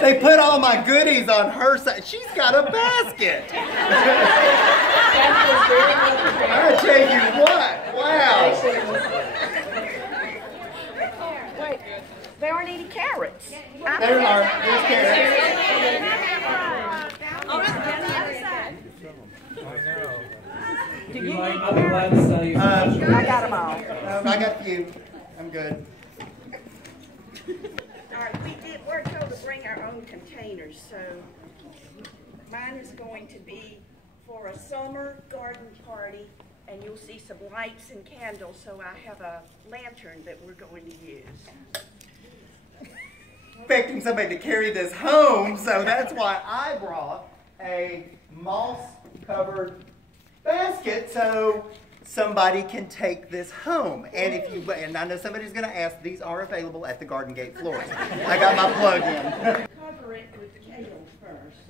They put all my goodies on her side. She's got a basket. I tell you what, wow. Wait, there aren't any carrots. There are. There's carrots. Do you like? I'll be glad to sell you. I got them all. I got you. I'm good. All right, we're told to bring our own containers, so mine is going to be for a summer garden party, and you'll see some lights and candles, so I have a lantern that we're going to use. Expecting somebody to carry this home, so that's why I brought a moss-covered basket so somebody can take this home. And and I know somebody's going to ask, these are available at the Garden Gate Florist. I got my plug in. Cover it with kale first.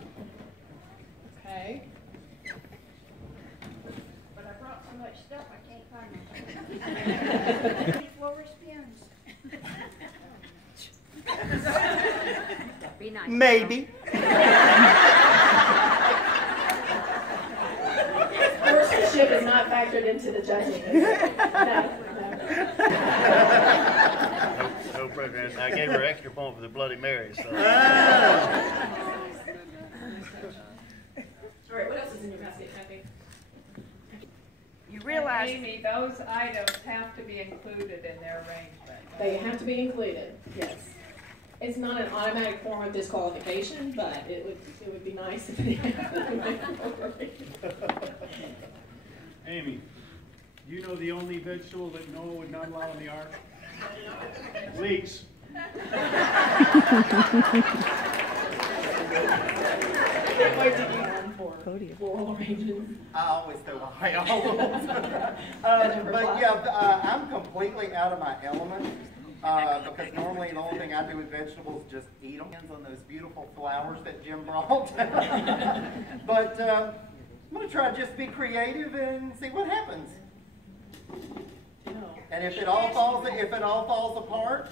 Okay. But I brought so much stuff I can't find my Florist pins. Be nice. Maybe. Horsemanship is not factored into the judging. No. No, President. I gave her extra point for the Bloody Mary. So. All right, what else is in your basket, Cathy? You realize Amy, those items have to be included in their arrangement. They have to be included, yes. It's not an automatic form of disqualification, but it would be nice if they Amy, do you know the only vegetable that Noah would not allow in the ark? Leeks. can't wait to get one for floral arrangements. I always throw away all of them. But yeah, I'm completely out of my element. Because normally the only thing I do with vegetables is just eat them. On those beautiful flowers that Jim brought. But I'm going to try to just be creative and see what happens. And if it all falls apart,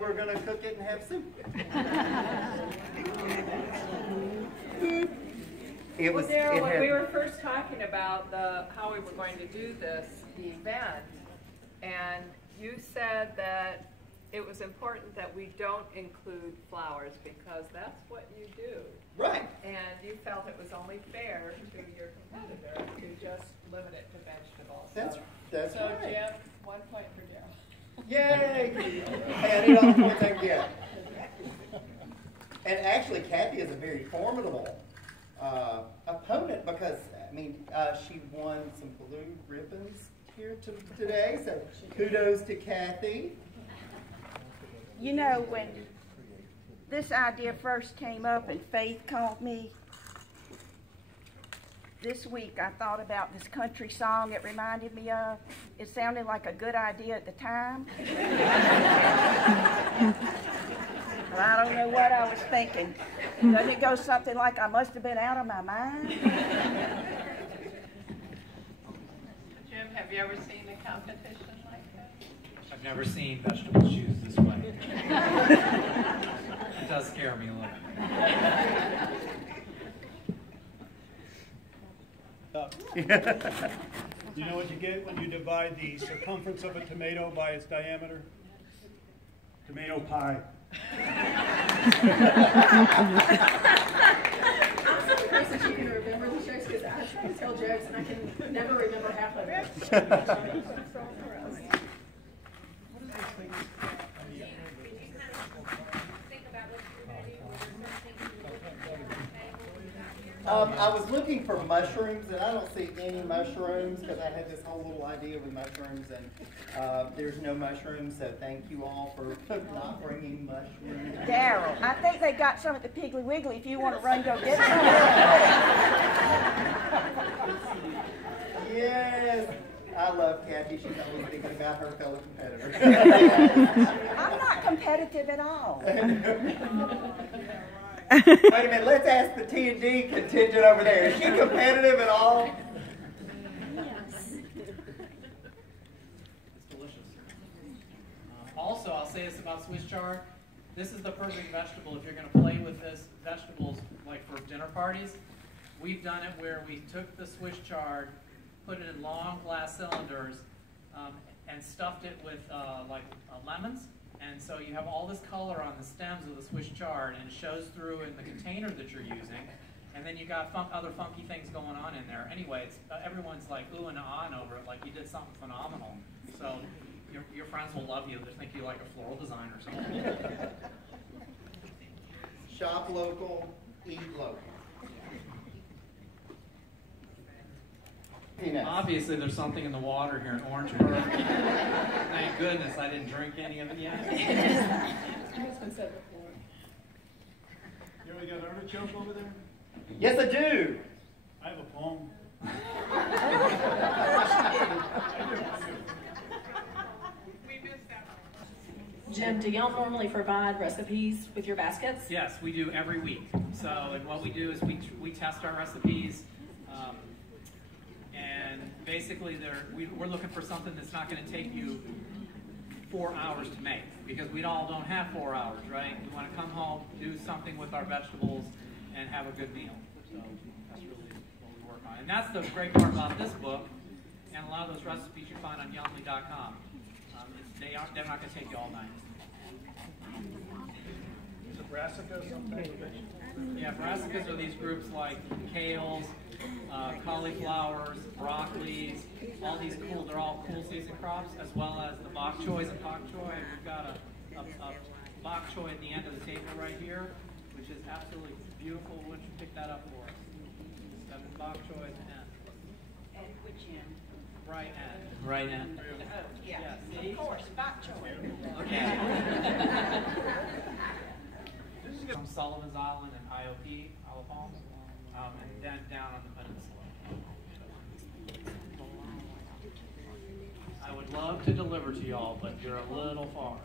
we're going to cook it and have soup. Daryl, when we were first talking about how we were going to do the event, and you said that it was important that we don't include flowers because that's what you do. Right. And you felt it was only fair to your competitor to just limit it to vegetables. That's so right. Jim, 1 point for Daryl. Yay! And it all points I get. And actually, Cathy is a very formidable opponent because, I mean, she won some blue ribbons here today, so kudos to Cathy. You know, when this idea first came up and Faith called me, this week I thought about this country song it reminded me of. It sounded like a good idea at the time. But I don't know what I was thinking. Doesn't it go something like, I must have been out of my mind? Jim, have you ever seen a competition like that? I've never seen vegetables used this way. It does scare me a little. You know what you get when you divide the circumference of a tomato by its diameter? Tomato pie. I'm so impressed that you can remember the jokes because I try to tell jokes and I can never remember half of it. I was looking for mushrooms, and I don't see any mushrooms because I had this whole little idea with mushrooms, and there's no mushrooms, so thank you all for not bringing mushrooms. Daryl, I think they got some at the Piggly Wiggly if you want to run, go get some. Yes, I love Cathy. She's always thinking about her fellow competitors. I'm not competitive at all. Wait a minute, let's ask the T&D contingent over there. Is she competitive at all? Yes. It's delicious. Also, I'll say this about Swiss chard. This is the perfect vegetable if you're going to play with this vegetables like for dinner parties. We've done it where we took the Swiss chard, put it in long glass cylinders, and stuffed it with lemons. And so you have all this color on the stems of the Swiss chard, and it shows through in the container that you're using. And then you got other funky things going on in there. Anyway, everyone's like ooh and ahhing over it, like you did something phenomenal. So your friends will love you. They think you like a floral design or something. Shop local, eat local. Obviously, there's something in the water here in Orangeburg. Thank goodness I didn't drink any of it yet. It's been said before. You ever got artichoke over there? Yes, I do. I have a poem. Jim, do y'all normally provide recipes with your baskets? Yes, we do every week. So, and what we do is we test our recipes, and basically we're looking for something that's not going to take you 4 hours to make, because we all don't have 4 hours, right? We want to come home, do something with our vegetables, and have a good meal. So that's really what we work on. And that's the great part about this book, and a lot of those recipes you find on Yumly.com. They're not going to take you all night. Is it brassica or something? Yeah, brassicas are these groups like kales, cauliflowers, broccolis, all these cool, they're all cool season crops, as well as the bok choys and pak choy. We've got a bok choy at the end of the table right here, which is absolutely beautiful. Why don't you pick that up for us? Got the bok choy at the end. And which end? Right end. Right end. Oh, yeah. See? Of course, bok choy. Okay. From Sullivan's Island and IOP, Isle of Palms, and then down on the peninsula. I would love to deliver to y'all, but you're a little far.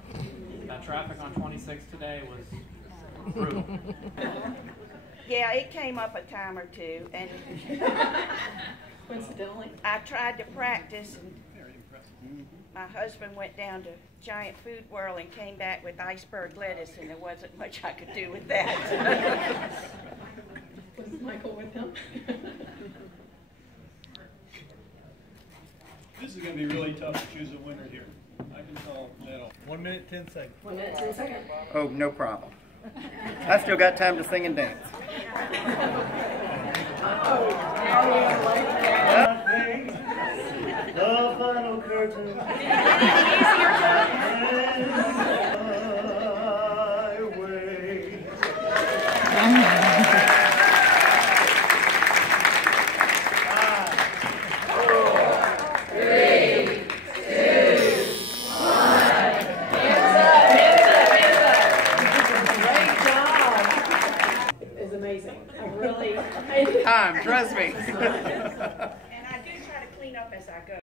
That traffic on 26 today was brutal. Yeah, it came up a time or two, and Coincidentally. I tried to practice, and my husband went down to Giant Food World and came back with iceberg lettuce, and there wasn't much I could do with that. Was Michael with him? This is going to be really tough to choose a winner here. I can tell that all. 1 minute, 10 seconds. 1 minute, 10 seconds. Oh, no problem. I still got time to sing and dance. The final curtain. It's amazing. I really. Time, trust me.